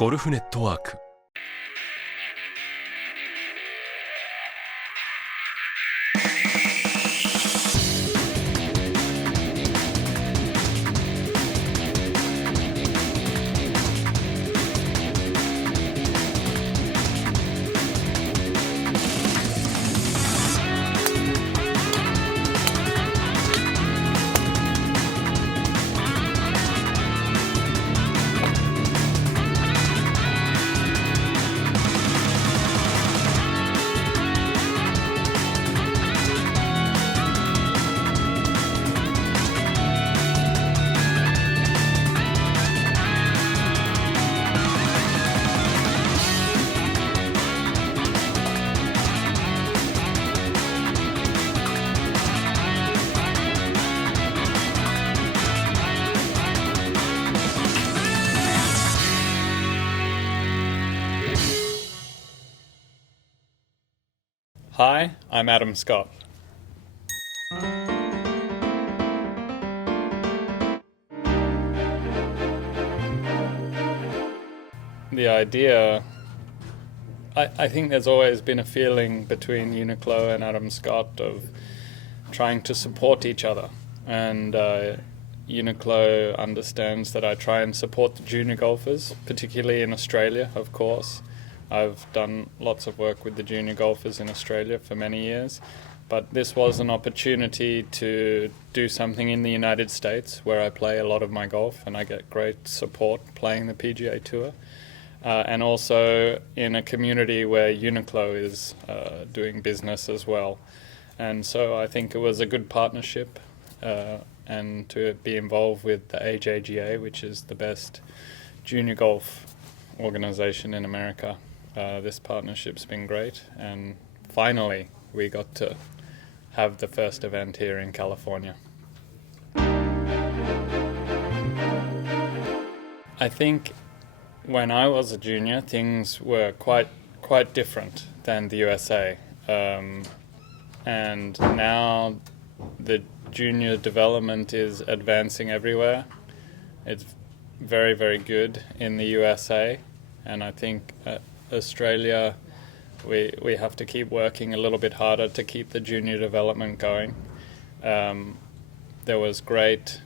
ゴルフネットワーク。Hi, I'm Adam Scott. The idea, I think there's always been a feeling between Uniqlo and Adam Scott of trying to support each other. And Uniqlo understands that I try and support the junior golfers, particularly in Australia, of course. I've done lots of work with the junior golfers in Australia for many years, but this was an opportunity to do something in the United States where I play a lot of my golf and I get great support playing the PGA Tour, and also in a community where Uniqlo is doing business as well. And so I think it was a good partnership, and to be involved with the AJGA, which is the best junior golf organization in America. This partnership's been great, and finally we got to have the first event here in California. I think when I was a junior, things were quite different than the USA, and now the junior development is advancing everywhere. It's very, very good in the USA, and I think Australia, we have to keep working a little bit harder to keep the junior development going. There was great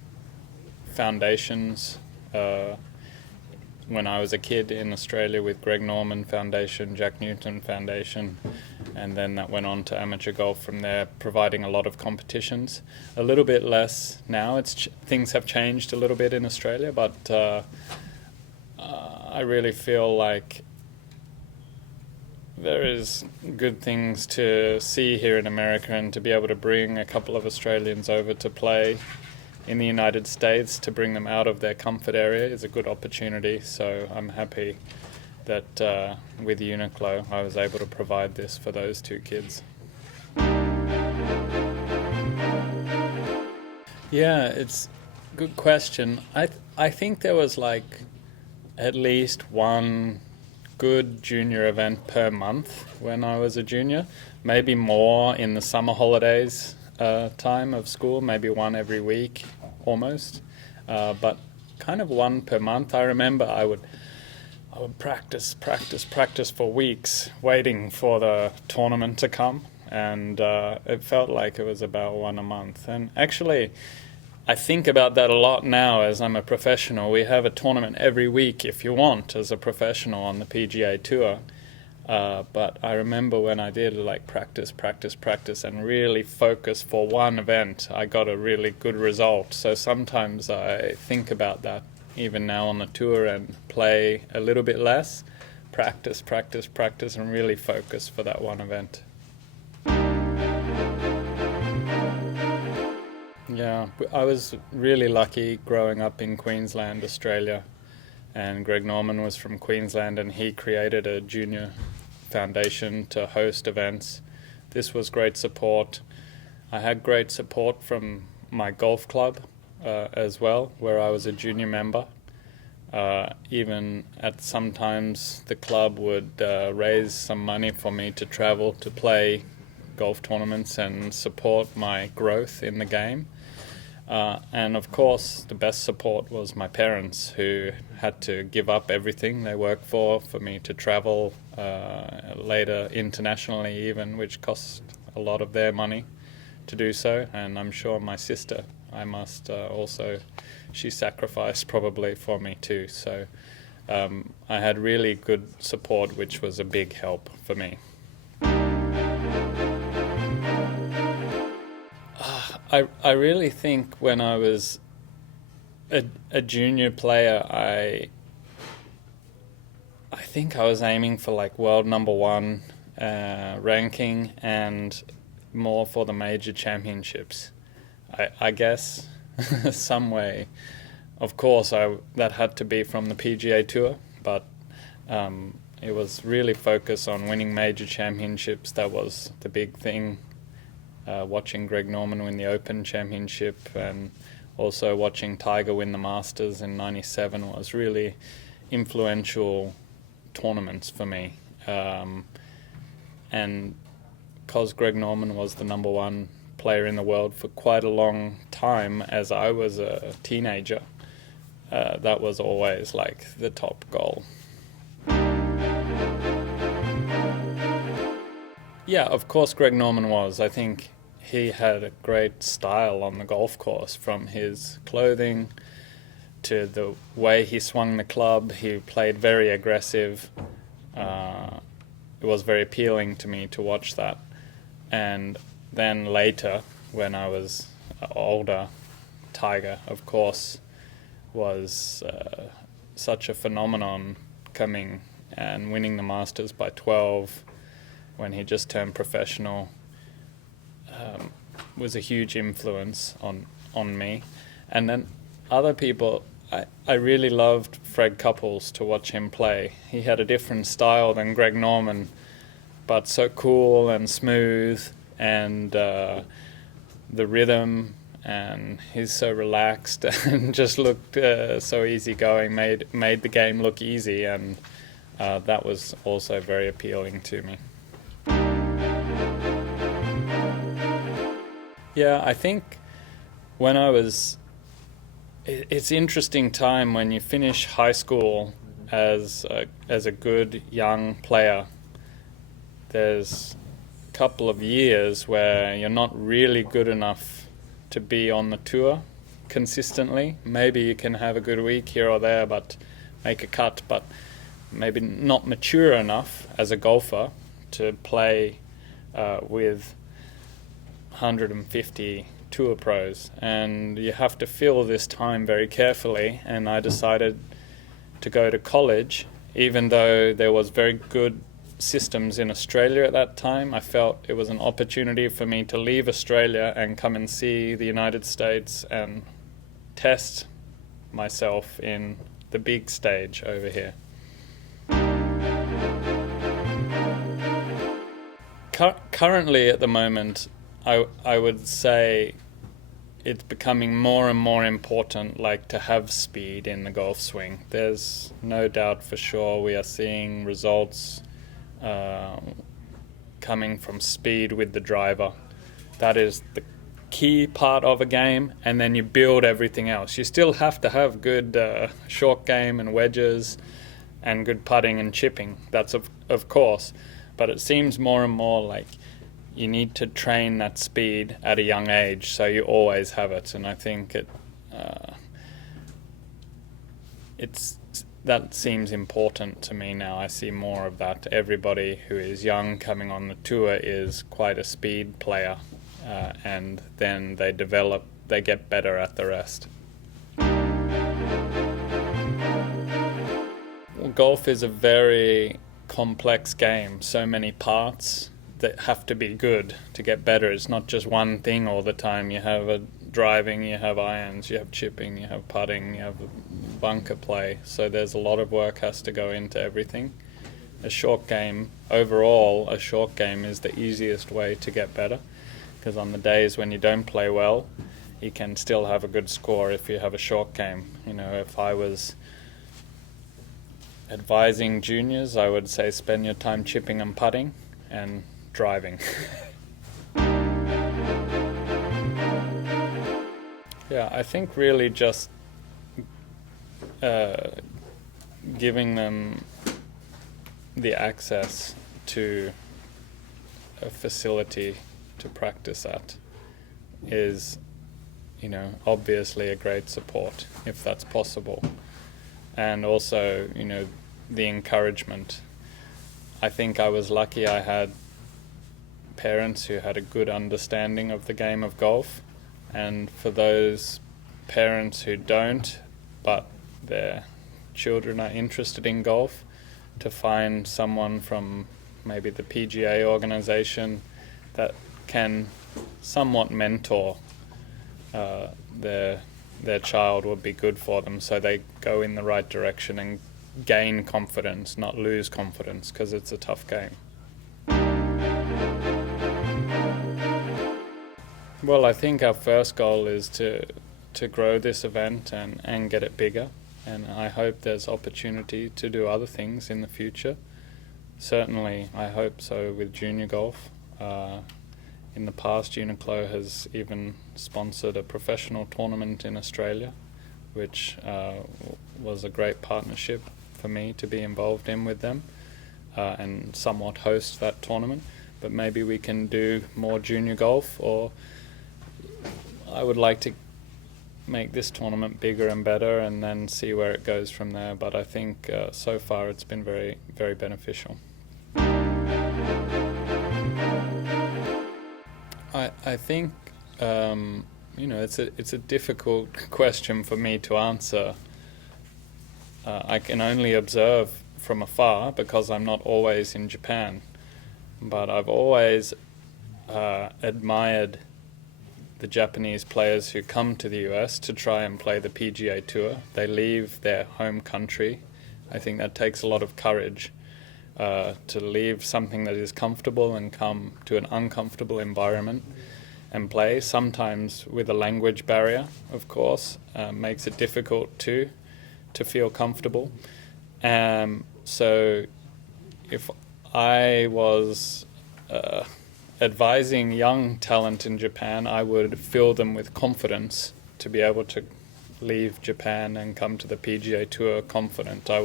foundations when I was a kid in Australia with Greg Norman Foundation, Jack Newton Foundation, and then that went on to amateur golf from there, providing a lot of competitions. A little bit less now. Things have changed a little bit in Australia, but I really feel like there is good things to see here in America, and to be able to bring a couple of Australians over to play in the United States, to bring them out of their comfort area, is a good opportunity. So I'm happy that with Uniqlo I was able to provide this for those two kids. Yeah, it's a good question. I think there was like at least one good junior event per month when I was a junior, maybe more in the summer holidays time of school, maybe one every week almost, but kind of one per month. I remember I would practice for weeks waiting for the tournament to come, and it felt like it was about one a month. And actually I think about that a lot now as I'm a professional. We have a tournament every week if you want as a professional on the PGA Tour. But I remember when I did like practice and really focus for one event, I got a really good result. So sometimes I think about that even now on the tour and play a little bit less, practice and really focus for that one event. Yeah, I was really lucky growing up in Queensland, Australia, and Greg Norman was from Queensland, and he created a junior foundation to host events. This was great support. I had great support from my golf club as well, where I was a junior member. Even at sometimes the club would raise some money for me to travel to play golf tournaments and support my growth in the game. And of course, the best support was my parents, who had to give up everything they worked for me to travel later internationally even, which cost a lot of their money to do so. And I'm sure my sister, I must also, she sacrificed probably for me too. So I had really good support, which was a big help for me. I really think when I was a junior player, I think I was aiming for like world number one ranking and more for the major championships. I guess some way. Of course, that had to be from the PGA Tour, but it was really focused on winning major championships. That was the big thing. Watching Greg Norman win the Open Championship and also watching Tiger win the Masters in '97 was really influential tournaments for me. And because Greg Norman was the number one player in the world for quite a long time as I was a teenager, that was always like the top goal. Yeah, of course Greg Norman was. I think he had a great style on the golf course, from his clothing to the way he swung the club. He played very aggressive. It was very appealing to me to watch that. And then later, when I was older, Tiger, of course, was such a phenomenon, coming and winning the Masters by 12 when he just turned professional. Was a huge influence on me. And then other people, I really loved Fred Couples to watch him play. He had a different style than Greg Norman, but so cool and smooth, and the rhythm, and he's so relaxed and just looked so easygoing, made the game look easy, and that was also very appealing to me. Yeah, I think when it's interesting time when you finish high school as a good young player. There's a couple of years where you're not really good enough to be on the tour consistently. Maybe you can have a good week here or there, but make a cut, but maybe not mature enough as a golfer to play with 150 tour pros, and you have to fill this time very carefully. And I decided to go to college, even though there was very good systems in Australia at that time. I felt it was an opportunity for me to leave Australia and come and see the United States and test myself in the big stage over here. Currently at the moment, I would say it's becoming more and more important, like, to have speed in the golf swing. There's no doubt for sure we are seeing results coming from speed with the driver. That is the key part of a game, and then you build everything else. You still have to have good short game and wedges and good putting and chipping. That's of course, but it seems more and more like you need to train that speed at a young age, so you always have it. And I think that seems important to me now. I see more of that. Everybody who is young coming on the tour is quite a speed player, and then they get better at the rest. Well, golf is a very complex game, so many parts that have to be good to get better. It's not just one thing all the time. You have driving, you have irons, you have chipping, you have putting, you have bunker play. So there's a lot of work has to go into everything. A short game is the easiest way to get better, because on the days when you don't play well, you can still have a good score if you have a short game. You know, if I was advising juniors, I would say spend your time chipping and putting and driving. Yeah, I think really just giving them the access to a facility to practice at is, obviously a great support if that's possible. And also, the encouragement. I think I was lucky I had parents who had a good understanding of the game of golf, and for those parents who don't, but their children are interested in golf, to find someone from maybe the PGA organization that can somewhat mentor their child would be good for them, so they go in the right direction and gain confidence, not lose confidence, because it's a tough game. Well, I think our first goal is to grow this event and get it bigger, and I hope there's opportunity to do other things in the future. Certainly, I hope so with junior golf. In the past, Uniqlo has even sponsored a professional tournament in Australia, which was a great partnership for me to be involved in with them and somewhat host that tournament. But maybe we can do more junior golf, or I would like to make this tournament bigger and better and then see where it goes from there. But I think so far it's been very, very beneficial. I think it's a difficult question for me to answer. I can only observe from afar because I'm not always in Japan, but I've always admired the Japanese players who come to the US to try and play the PGA Tour. They leave their home country. I think that takes a lot of courage to leave something that is comfortable and come to an uncomfortable environment and play, sometimes with a language barrier, of course, makes it difficult to feel comfortable. So if I was advising young talent in Japan, I would fill them with confidence to be able to leave Japan and come to the PGA Tour confident. I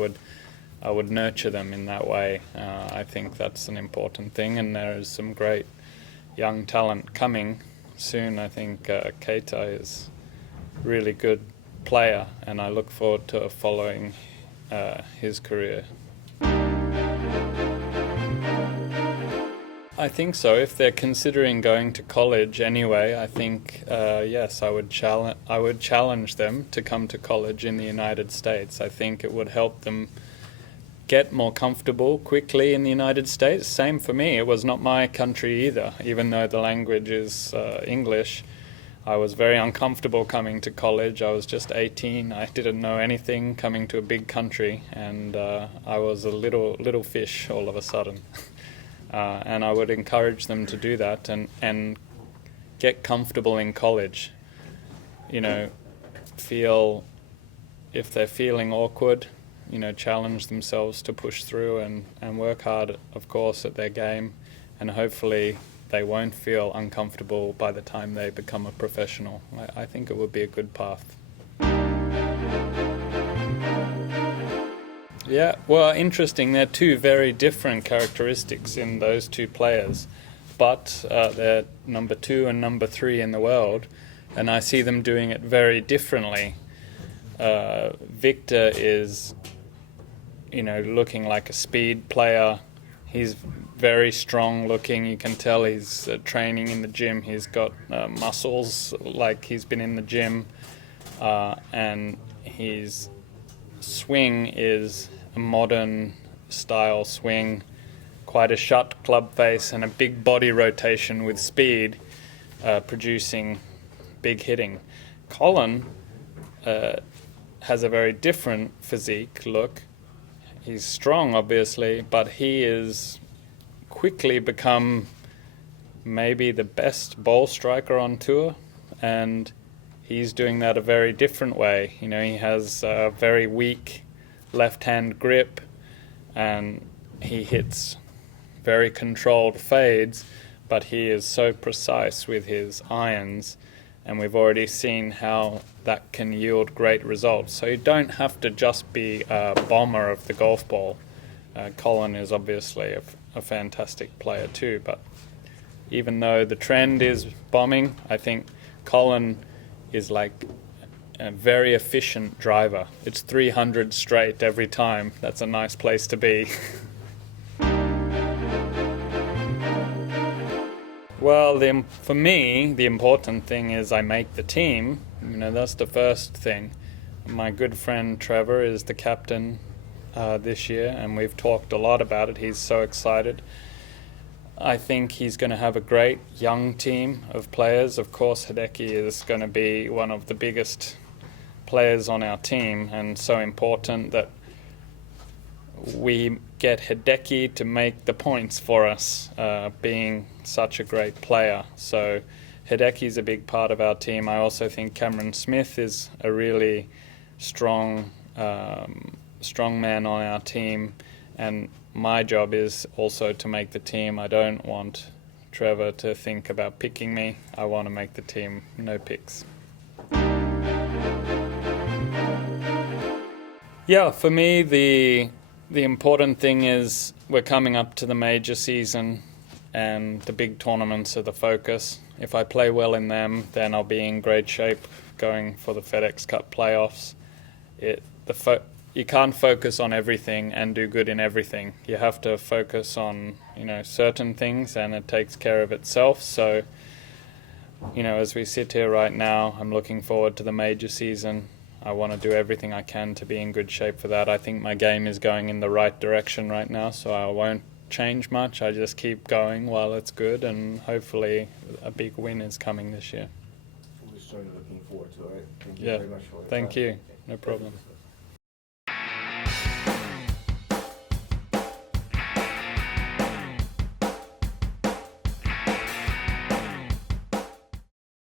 would nurture them in that way. I think that's an important thing, and there is some great young talent coming soon. I think Keita is a really good player, and I look forward to following his career. I think so. If they're considering going to college anyway, I think yes, I would challenge them to come to college in the United States. I think it would help them get more comfortable quickly in the United States. Same for me. It was not my country either. Even though the language is English, I was very uncomfortable coming to college. I was just 18. I didn't know anything coming to a big country, and I was a little fish all of a sudden. And I would encourage them to do that and get comfortable in college. Feel, if they're feeling awkward, challenge themselves to push through and work hard, of course, at their game, and hopefully they won't feel uncomfortable by the time they become a professional. I think it would be a good path. Yeah, well, interesting. They're two very different characteristics in those two players, but they're number 2 and number 3 in the world, and I see them doing it very differently. Victor is, looking like a speed player. He's very strong looking. You can tell he's training in the gym. He's got muscles like he's been in the gym, and his swing is a modern style swing, quite a shut club face and a big body rotation with speed, producing big hitting. Colin has a very different physique look. He's strong, obviously, but he is quickly become maybe the best ball striker on tour, and he's doing that a very different way. He has a very weak left-hand grip, and he hits very controlled fades, but he is so precise with his irons and we've already seen how that can yield great results. So you don't have to just be a bomber of the golf ball. Colin is obviously a fantastic player too, but even though the trend is bombing, I think Colin is like a very efficient driver. It's 300 straight every time. That's a nice place to be. Well, for me, the important thing is I make the team. You know, that's the first thing. My good friend Trevor is the captain this year, and we've talked a lot about it. He's so excited. I think he's going to have a great young team of players. Of course, Hideki is going to be one of the biggest players on our team, and so important that we get Hideki to make the points for us, being such a great player. So Hideki's a big part of our team. I also think Cameron Smith is a really strong man on our team, and my job is also to make the team. I don't want Trevor to think about picking me. I want to make the team, no picks. Yeah, for me, the important thing is we're coming up to the major season, and the big tournaments are the focus. If I play well in them, then I'll be in great shape going for the FedEx Cup playoffs. You can't focus on everything and do good in everything. You have to focus on, certain things, and it takes care of itself. So, as we sit here right now, I'm looking forward to the major season. I want to do everything I can to be in good shape for that. I think my game is going in the right direction right now, so I won't change much. I just keep going while it's good, and hopefully a big win is coming this year. We're certainly looking forward to it. Thank you Yeah, very much for your thank time. you. No problem.